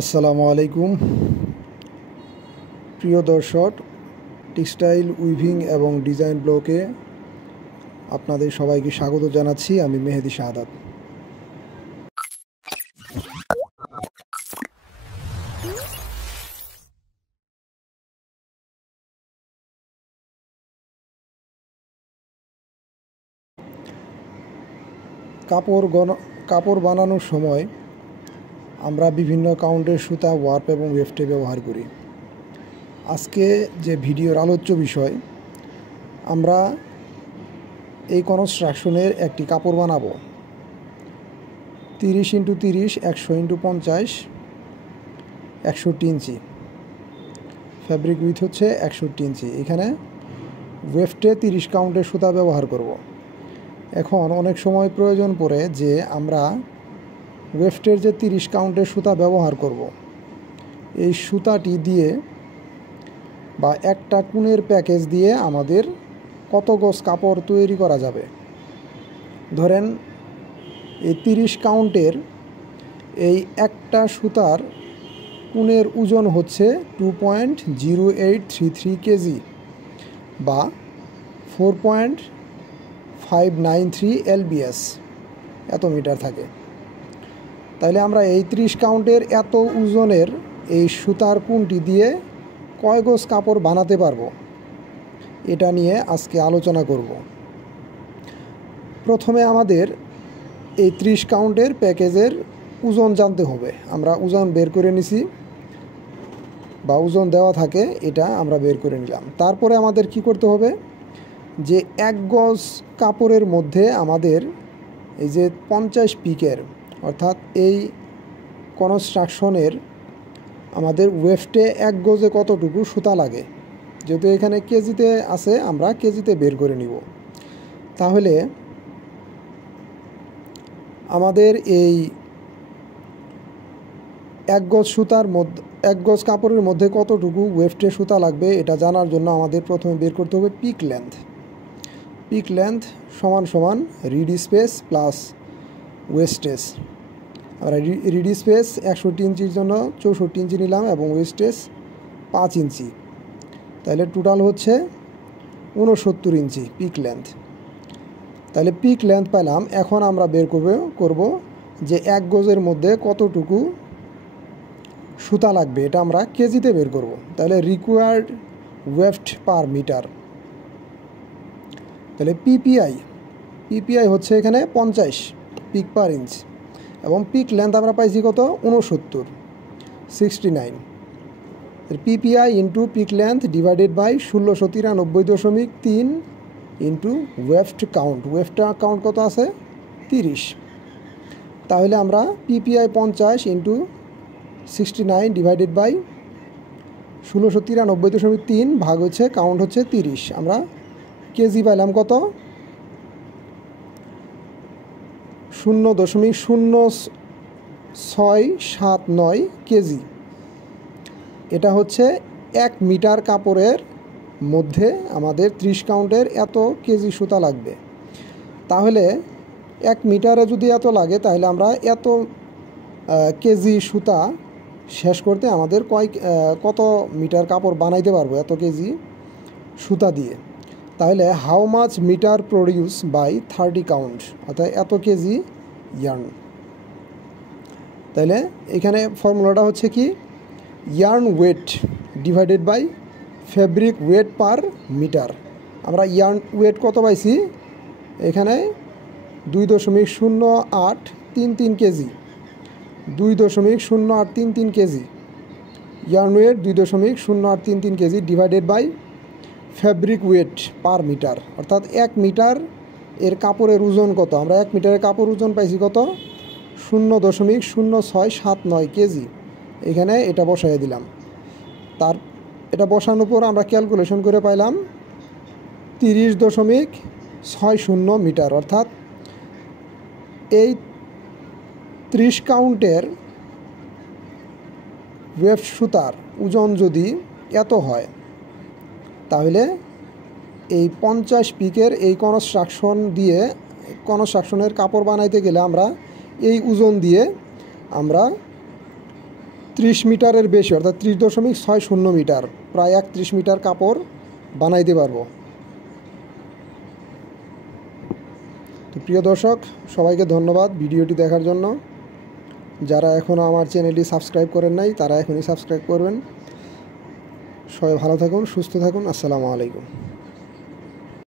আসসালামু আলাইকুম প্রিয় দর্শক, টেক্সটাইল উইভিং এবং ডিজাইন ব্লকে আপনাদের সবাইকে স্বাগত জানাচ্ছি। আমি মেহেদি শাহাদাত। কাপড় বানানোর সময় আমরা বিভিন্ন কাউন্টের সুতা, ওয়ার্প এবং ওয়েফটে ব্যবহার করি। আজকে যে ভিডিওর আলোচ্য বিষয়, আমরা এই কনস্ট্রাকশনের একটি কাপড় বানাবো 30x30, 100x50, 61 inch. Fabric with হচ্ছে 61 ইঞ্চি। এখানে ওয়েফটে 30 কাউন্টের সুতা ব্যবহার করব। এখন অনেক সময় প্রয়োজন পড়ে যে আমরা ওয়েফটের যে 30 কাউন্টের সুতা ব্যবহার করব, এই সুতাটি দিয়ে বা একটা কোণের প্যাকেজ দিয়ে আমাদের কত গজ কাপড় তৈরি করা যাবে। ধরেন এই 30 কাউন্টের এই একটা সুতার কোণের ওজন হচ্ছে 2.0833 কেজি বা 4.593 lbs, এত মিটার থাকে। তাইলে আমরা এই 30 কাউন্টের এত ওজনের এই সুতার কোণটি দিয়ে কয় গজ কাপড় বানাতে পারবো, এটা নিয়ে আজকে আলোচনা করব। প্রথমে আমাদের এই 30 কাউন্টের প্যাকেজের ওজন জানতে হবে। আমরা ওজন বের করে নিছি বা ওজন দেওয়া থাকে, এটা আমরা বের করে নিলাম। তারপরে আমাদের কি করতে হবে, যে 1 গজ কাপড়ের মধ্যে আমাদের এই যে 50 পিকের, অর্থাৎ এই কনস্ট্রাকশনের আমাদের ওয়েফটে 1 গজে কতটুকু সুতা লাগে, যেহেতু এখানে কেজিতে আছে, আমরা কেজিতে বের করে নিব। তাহলে আমাদের এই 1 গজ সুতার মধ্যে 1 গজ কাপড়ের মধ্যে কতটুকু ওয়েফটে সুতা লাগবে, এটা জানার জন্য আমাদের প্রথমে বের করতে হবে পিক লেন্থ। পিক লেন্থ সমান সমান রিড স্পেস প্লাস ওয়েস্টেজ। আমরা রিড স্পেস 61 ইঞ্চির জন্য 64 ইঞ্চি নিলাম এবং ওয়েস্টেজ 5 ইঞ্চি। তাহলে টোটাল হচ্ছে 69 ইঞ্চি পিক লেন্থ। তাহলে পিক লেন্থ পেলাম। এখন আমরা বের করব যে 1 গজের মধ্যে কতটুকু সুতা লাগবে, এটা আমরা কেজিতে বের করব। তাহলে রিকোয়ার্ড ওয়েফট পার মিটার। তাহলে পিপিআই হচ্ছে এখানে 50 পিক পার ইঞ্চ এবং পিক লেন্থ আমরা পাইছি কত, 69। PPI into pick length divided by 1693.3 into weft count. Weft count কত আছে, 30। তাহলে আমরা পিপিআই 50 ইন্টু 69 ডিভাইডেড বাই 1693.3 ভাগ হচ্ছে কাউন্ট হচ্ছে 30। আমরা কেজি পাইলাম কত, 0.0679 কেজি। এটা হচ্ছে 1 মিটার কাপড়ের মধ্যে আমাদের 30 কাউন্টের এত কেজি সুতা লাগবে। তাহলে 1 মিটারে যদি এত লাগে, তাহলে আমরা এত কেজি সুতা শেষ করতে আমাদের কত মিটার কাপড় বানাইতে পারবো এত কেজি সুতা দিয়ে। তাহলে how much metre produce by 30 count, অর্থাৎ এত কেজি ইয়ার্ন। তাহলে এখানে ফর্মুলাটা হচ্ছে কি, yarn weight divided by fabric weight per metre. আমরা ইয়ার্ন ওয়েট কত পাইছি, এখানে 2.0833 KG, 2.0833 KG yarn weight 2.0833 KG divided by fabric weight per metre, অর্থাৎ 1 মিটার এর কাপড়ের ওজন কত। আমরা 1 মিটারের কাপড় ওজন পাইছি কত, 0.0679 কেজি। এখানে এটা বসাই দিলাম। এটা বসানোর পর আমরা ক্যালকুলেশন করে পাইলাম 30.60 মিটার। অর্থাৎ এই 30 কাউন্টের ওয়েফট সুতার ওজন যদি এত হয়, তাহলে এই 50 পিকের এই কনস্ট্রাকশনের কাপড় বানাইতে গেলে আমরা এই ওজন দিয়ে আমরা 30 মিটারের বেশি অর্থাৎ 30.60 মিটার, প্রায় 31 মিটার কাপড় বানাইতে পারবো। তো প্রিয় দর্শক, সবাইকে ধন্যবাদ ভিডিওটি দেখার জন্য। যারা এখনও আমার চ্যানেলটি সাবস্ক্রাইব করেন নাই তারা এখনই সাবস্ক্রাইব করবেন। সবাই ভালো থাকুন, সুস্থ থাকুন। আসসালামু আলাইকুম।